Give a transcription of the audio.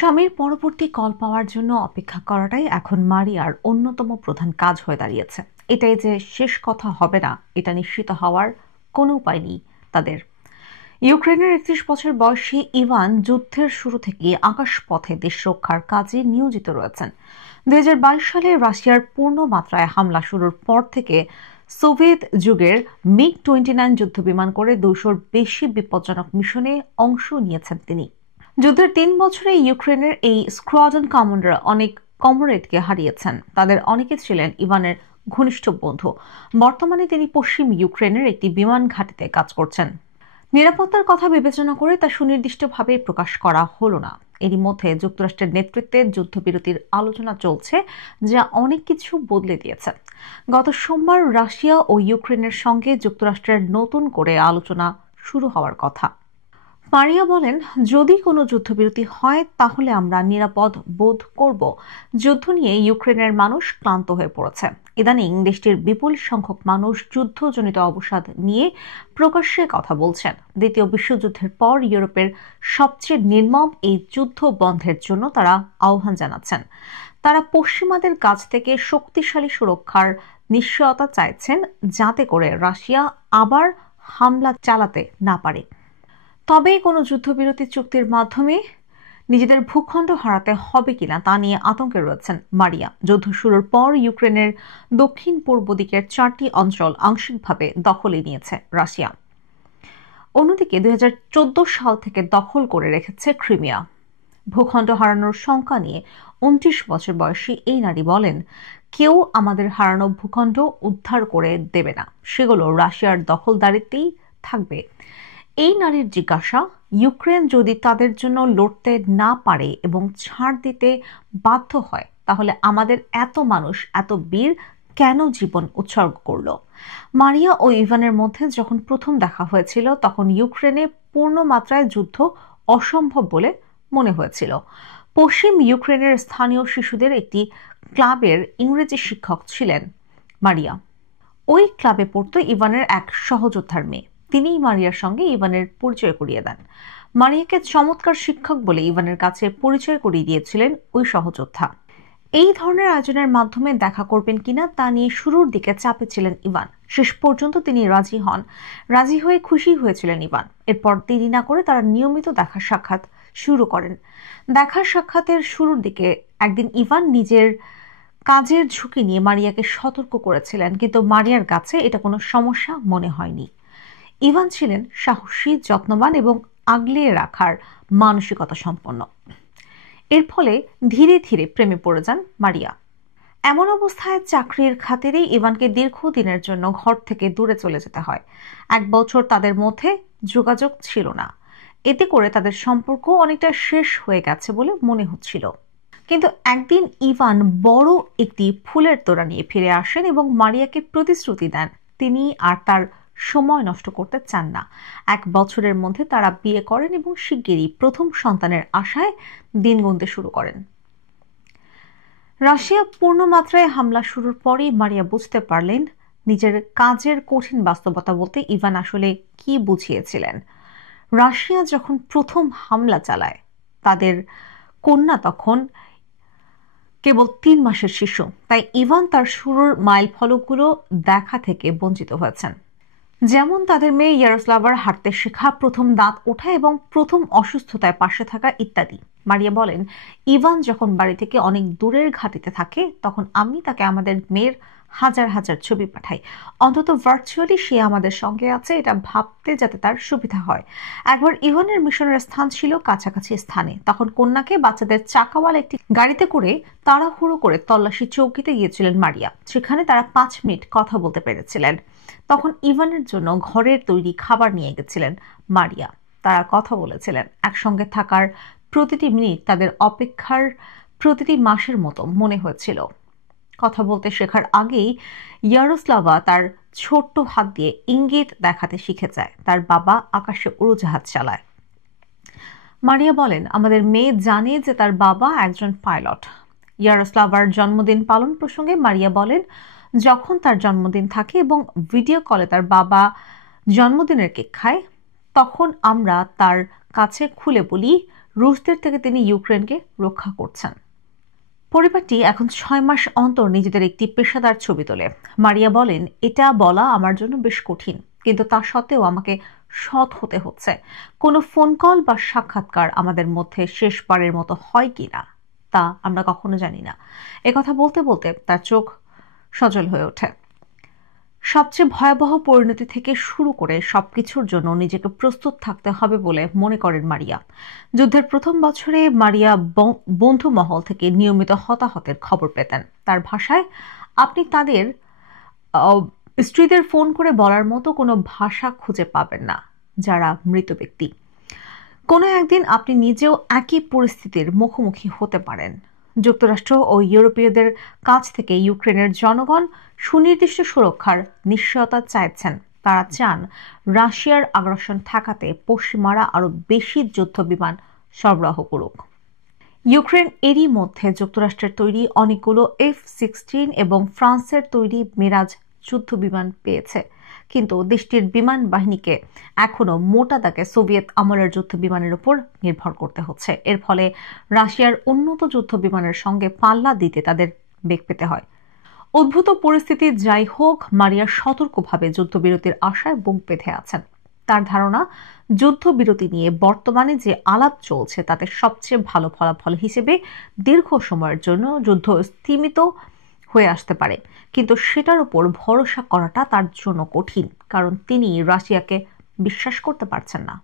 স্বামীর পরবর্তী কল পাওয়ার জন্য অপেক্ষা করাটাই এখন মারিয়ার অন্যতম প্রধান কাজ হয়ে দাঁড়িয়েছে। এটাই যে শেষ কথা হবে না এটা নিশ্চিত হওয়ার কোনো উপায় নেই তাদের। ইউক্রেনের ৩১ বছর বয়সী ইভান যুদ্ধের শুরু থেকে আকাশপথে দেশ রক্ষার কাজে নিয়োজিত রয়েছেন। ২০২২ সালে রাশিয়ার পূর্ণ মাত্রায় হামলা শুরুর পর থেকে সোভিয়েত যুগের MiG-29 যুদ্ধবিমান করে ২০০-র বেশি বিপজ্জনক মিশনে অংশ নিয়েছেন তিনি। যুদ্ধের ৩ বছরে ইউক্রেনের এই স্কোয়াড্রন কমান্ডার অনেক কমরেডকে হারিয়েছেন। তাদের অনেকে ছিলেন ইভানের ঘনিষ্ঠ বন্ধু। বর্তমানে তিনি পশ্চিম ইউক্রেনের একটি বিমান ঘাঁটিতে কাজ করছেন। নিরাপত্তার কথা বিবেচনা করে তা সুনির্দিষ্টভাবে প্রকাশ করা হলো না। এরই মধ্যে যুক্তরাষ্ট্রের নেতৃত্বে যুদ্ধবিরতির আলোচনা চলছে, যা অনেক কিছু বদলে দিয়েছে। গত সোমবার রাশিয়া ও ইউক্রেনের সঙ্গে যুক্তরাষ্ট্রের নতুন করে আলোচনা শুরু হওয়ার কথা। মারিয়া বলেন, যদি কোনো যুদ্ধবিরতি হয় তাহলে আমরা নিরাপদ বোধ করব। যুদ্ধ নিয়ে ইউক্রেনের মানুষ ক্লান্ত হয়ে পড়েছে। ইদানিং দেশটির বিপুল সংখ্যক মানুষ যুদ্ধজনিত অবসাদ নিয়ে প্রকাশ্যে কথা বলছেন। দ্বিতীয় বিশ্বযুদ্ধের পর ইউরোপের সবচেয়ে নির্মম এই যুদ্ধ বন্ধের জন্য তারা আহ্বান জানাচ্ছেন। তারা পশ্চিমাদের কাছ থেকে শক্তিশালী সুরক্ষার নিশ্চয়তা চাইছেন, যাতে করে রাশিয়া আবার হামলা চালাতে না পারে। তবে কোনো যুদ্ধবিরতি চুক্তির মাধ্যমে নিজেদের ভূখণ্ড হারাতে হবে কিনা তা নিয়ে আতঙ্কে রয়েছেন মারিয়া। যুদ্ধ শুরুর পর ইউক্রেনের দক্ষিণ পূর্ব দিকের 4টি অঞ্চল আংশিকভাবে দখলে নিয়েছে রাশিয়া। অন্যদিকে 2014 সাল থেকে দখল করে রেখেছে ক্রিমিয়া। ভূখণ্ড হারানোর শঙ্কা নিয়ে 29 বছর বয়সী এই নারী বলেন, কেউ আমাদের হারানো ভূখণ্ড উদ্ধার করে দেবে না, সেগুলো রাশিয়ার দখলদারিত্বেই থাকবে। এই নারীর জিজ্ঞাসা, ইউক্রেন যদি তাদের জন্য লড়তে না পারে এবং ছাড় দিতে বাধ্য হয়, তাহলে আমাদের এত মানুষ, এত বীর কেন জীবন উৎসর্গ করল? মারিয়া ও ইভানের মধ্যে যখন প্রথম দেখা হয়েছিল তখন ইউক্রেনে পূর্ণ মাত্রায় যুদ্ধ অসম্ভব বলে মনে হয়েছিল। পশ্চিম ইউক্রেনের স্থানীয় শিশুদের একটি ক্লাবের ইংরেজি শিক্ষক ছিলেন মারিয়া। ওই ক্লাবে পড়তো ইভানের এক সহযোদ্ধার মেয়ে। তিনিই মারিয়ার সঙ্গে ইভানের পরিচয় করিয়ে দেন। মারিয়াকে চমৎকার শিক্ষক বলে ইভানের কাছে পরিচয় করিয়ে দিয়েছিলেন ওই সহযোদ্ধা। এই ধরনের আয়োজনের মাধ্যমে দেখা করবেন কিনা তা নিয়ে শুরুর দিকে চাপে ছিলেন ইভান। শেষ পর্যন্ত তিনি রাজি হন। রাজি হয়ে খুশি হয়েছিলেন ইভান। এরপর দেরি না করে তারা নিয়মিত দেখা সাক্ষাৎ শুরু করেন। দেখা সাক্ষাতের শুরুর দিকে একদিন ইভান নিজের কাজের ঝুঁকি নিয়ে মারিয়াকে সতর্ক করেছিলেন, কিন্তু মারিয়ার কাছে এটা কোনো সমস্যা মনে হয়নি। ইভান ছিলেন সাহসী, যত্নবান এবং আগলে রাখার মানসিকতা সম্পন্ন। এর ফলে ধীরে ধীরে প্রেমে পড়ে যান মারিয়া। এমন অবস্থায় চাকরির খাতিরেই ইভানকে দীর্ঘদিনের জন্য ঘর থেকে দূরে চলে যেতে হয়। 1 বছর তাদের মধ্যে যোগাযোগ ছিল না। এতে করে তাদের সম্পর্ক অনেকটা শেষ হয়ে গেছে বলে মনে হচ্ছিল। কিন্তু একদিন ইভান বড় একটি ফুলের তোড়া নিয়ে ফিরে আসেন এবং মারিয়াকে প্রতিশ্রুতি দেন তিনি আর তার সময় নষ্ট করতে চান না। 1 বছরের মধ্যে তারা বিয়ে করেন এবং শিগগিরই প্রথম সন্তানের আশায় দিন গুনতে শুরু করেন। রাশিয়া পূর্ণমাত্রায় হামলা শুরুর পরেই মারিয়া বুঝতে পারলেন নিজের কাজের কঠিন বাস্তবতা বলতে ইভান আসলে কি বুঝিয়েছিলেন। রাশিয়া যখন প্রথম হামলা চালায়, তাদের কন্যা তখন কেবল 3 মাসের শিশু। তাই ইভান তার শুরুর মাইল ফলকগুলো দেখা থেকে বঞ্চিত হয়েছেন। যেমন তাদের মেয়ে ইয়ারোস্লাভার হাঁটতে শেখা, প্রথম দাঁত ওঠা এবং প্রথম অসুস্থতায় পাশে থাকা ইত্যাদি। মারিয়া বলেন, ইভান যখন বাড়ি থেকে অনেক দূরের ঘাঁটিতে থাকে তখন আমি তাকে আমাদের মেয়ের হাজার হাজার ছবি পাঠাই। অন্তত ভার্চুয়ালি সে আমাদের সঙ্গে আছে এটা ভাবতে যাতে তার সুবিধা হয়। একবার ইভানের মিশনের স্থান ছিল কাছাকাছি স্থানে। তখন কন্যাকে বাচ্চাদের চাকাওয়ালা একটি গাড়িতে করে তাড়াহুড়ো করে তল্লাশি চৌকিতে গিয়েছিলেন মারিয়া। সেখানে তারা 5 মিনিট কথা বলতে পেরেছিলেন। তখন ইভানের জন্য ঘরের তৈরি খাবার নিয়ে গেছিলেন মারিয়া। তারা কথা বলেছিলেন। একসঙ্গে থাকার প্রতিটি মিনিট তাদের অপেক্ষার প্রতিটি মাসের মতো মনে হয়েছিল। কথা বলতে শেখার আগেই ইয়ারোস্লাভা তার ছোট্ট হাত দিয়ে ইঙ্গিত দেখাতে শিখে যায় তার বাবা আকাশে উড়োজাহাজ চালায়। মারিয়া বলেন, আমাদের মেয়ে জানে যে তার বাবা একজন পাইলট। ইয়ারোস্লাভার জন্মদিন পালন প্রসঙ্গে মারিয়া বলেন, যখন তার জন্মদিন থাকে এবং ভিডিও কলে তার বাবা জন্মদিনের কেক খায়, তখন আমরা তার কাছে খুলে বলি, রুশদের থেকে তিনি ইউক্রেনকে রক্ষা করছেন। পরিবারটি এখন 6 মাস অন্তর নিজেদের একটি পেশাদার ছবি তোলে। মারিয়া বলেন, এটা বলা আমার জন্য বেশ কঠিন, কিন্তু তা সত্ত্বেও আমাকে সৎ হতে হচ্ছে। কোনো ফোন কল বা সাক্ষাৎকার আমাদের মধ্যে শেষবারের মতো হয় কিনা তা আমরা কখনো জানি না। একথা বলতে বলতে তার চোখ সজল হয়ে ওঠে। সবচেয়ে ভয়াবহ পরিণতি থেকে শুরু করে সবকিছুর জন্য নিজেকে প্রস্তুত থাকতে হবে বলে মনে করেন মারিয়া। যুদ্ধের প্রথম বছরে মারিয়া বন্ধু মহল থেকে নিয়মিত হতাহতের খবর পেতেন। তার ভাষায়, আপনি তাদের স্ত্রীদের ফোন করে বলার মতো কোনো ভাষা খুঁজে পাবেন না যারা মৃত ব্যক্তি। কোনো একদিন আপনি নিজেও একই পরিস্থিতির মুখোমুখি হতে পারেন। যুক্তরাষ্ট্র ও ইউরোপীয়দের কাছ থেকে ইউক্রেনের জনগণ সুনির্দিষ্ট সুরক্ষার নিশ্চয়তা চাইছেন। তারা চান রাশিয়ার আগ্রাসন ঠেকাতে পশ্চিমারা আরও বেশি যুদ্ধ বিমান সরবরাহ করুক। ইউক্রেন এরই মধ্যে যুক্তরাষ্ট্রের তৈরি অনেকগুলো F-16 এবং ফ্রান্সের তৈরি মিরাজ যুদ্ধ বিমান পেয়েছে, কিন্তু দেশটির বিমান বাহিনীকে এখনো মোটা দাগে সোভিয়েত আমলের যুদ্ধ বিমানের উপর নির্ভর করতে হচ্ছে। এর ফলে রাশিয়ার উন্নত যুদ্ধ বিমানের সঙ্গে পাল্লা দিতে তাদের বেগ পেতে হয়। উদ্ভূত পরিস্থিতি যাই হোক, মারিয়া সতর্কভাবে যুদ্ধবিরতির আশায় বুক বেঁধে আছেন। তার ধারণা, যুদ্ধবিরতি নিয়ে বর্তমানে যে আলাপ চলছে তাতে সবচেয়ে ভালো ফলাফল হিসেবে দীর্ঘ সময়ের জন্য যুদ্ধ স্থিমিত হয়ে আসতে পারে, কিন্তু সেটার উপর ভরসা করাটা তার জন্য কঠিন, কারণ তিনি রাশিয়াকে বিশ্বাস করতে পারছেন না।